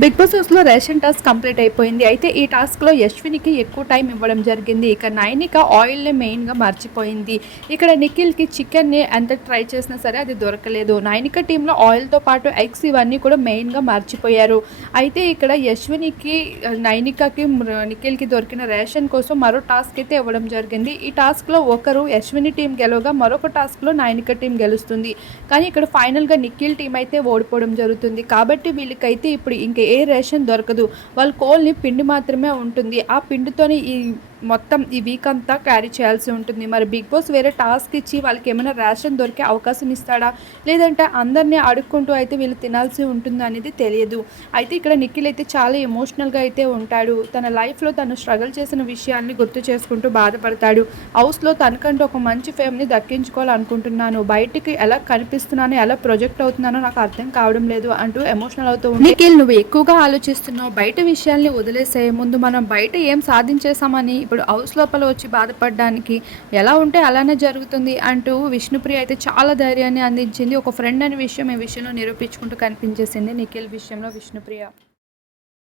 Big Boss హౌస్లో ration task complete అయిపోయింది. అయితే ఈ టాస్క్లో యశ్వినికి ఎక్కువ టైం ఇవ్వడం జరిగింది. ఇక నైనిక ఆయిల్ని మెయిన్గా మర్చిపోయింది. ఇక్కడ నిఖిల్కి చికెన్ని ఎంత ట్రై చేసినా సరే అది దొరకలేదు. నైనిక టీంలో ఆయిల్తో పాటు ఎగ్స్ ఇవన్నీ కూడా మెయిన్గా మర్చిపోయారు. అయితే ఇక్కడ యశ్వినికి నైనికకి నిఖిల్ నిఖిల్కి దొరికిన రేషన్ కోసం మరో టాస్క్ అయితే ఇవ్వడం జరిగింది. ఈ టాస్క్లో ఒకరు యశ్విని టీం గెలవగా మరొక టాస్క్లో నైనిక టీం గెలుస్తుంది. కానీ ఇక్కడ ఫైనల్గా నిఖిల్ టీం అయితే ఓడిపోవడం జరుగుతుంది. కాబట్టి వీళ్ళకైతే ఇప్పుడు ఇంకే ఏ రేషన్ దొరకదు. వాళ్ళ కోల్ని పిండి మాత్రమే ఉంటుంది. ఆ పిండితోని ఈ మొత్తం ఈ వీక్ అంతా క్యారీ చేయాల్సి ఉంటుంది. మరి బిగ్ బాస్ వేరే టాస్క్ ఇచ్చి వాళ్ళకి ఏమైనా రేషన్ దొరికే అవకాశం ఇస్తాడా? లేదంటే అందరినీ అడుక్కుంటూ అయితే వీళ్ళు తినాల్సి ఉంటుంది అనేది తెలియదు. అయితే ఇక్కడ నిఖిల్ అయితే చాలా ఎమోషనల్గా అయితే ఉంటాడు. తన లైఫ్లో తను స్ట్రగుల్ చేసిన విషయాన్ని గుర్తు చేసుకుంటూ బాధపడతాడు. హౌస్లో తనకంటూ ఒక మంచి ఫేమ్ని దక్కించుకోవాలనుకుంటున్నాను. బయటికి ఎలా కనిపిస్తున్నానో ఎలా ప్రొజెక్ట్ అవుతున్నానో నాకు అర్థం కావడం లేదు అంటూ ఎమోషనల్ అవుతూ ఉంది నిఖిల్ నువ్వు ఎక్కువగా ఆలోచిస్తున్నావు. బయట విషయాల్ని వదిలేసే ముందు మనం బయట ఏం సాధించేసామని ఇప్పుడు హౌస్ లోపల వచ్చి బాధపడడానికి ఎలా ఉంటే అలానే జరుగుతుంది అంటూ విష్ణుప్రియ అయితే చాలా ధైర్యాన్ని అందించింది. ఒక ఫ్రెండ్ అనే విషయం ఈ విషయంలో నిరూపించుకుంటూ కనిపించేసింది నిఖిల్ విషయంలో విష్ణుప్రియ.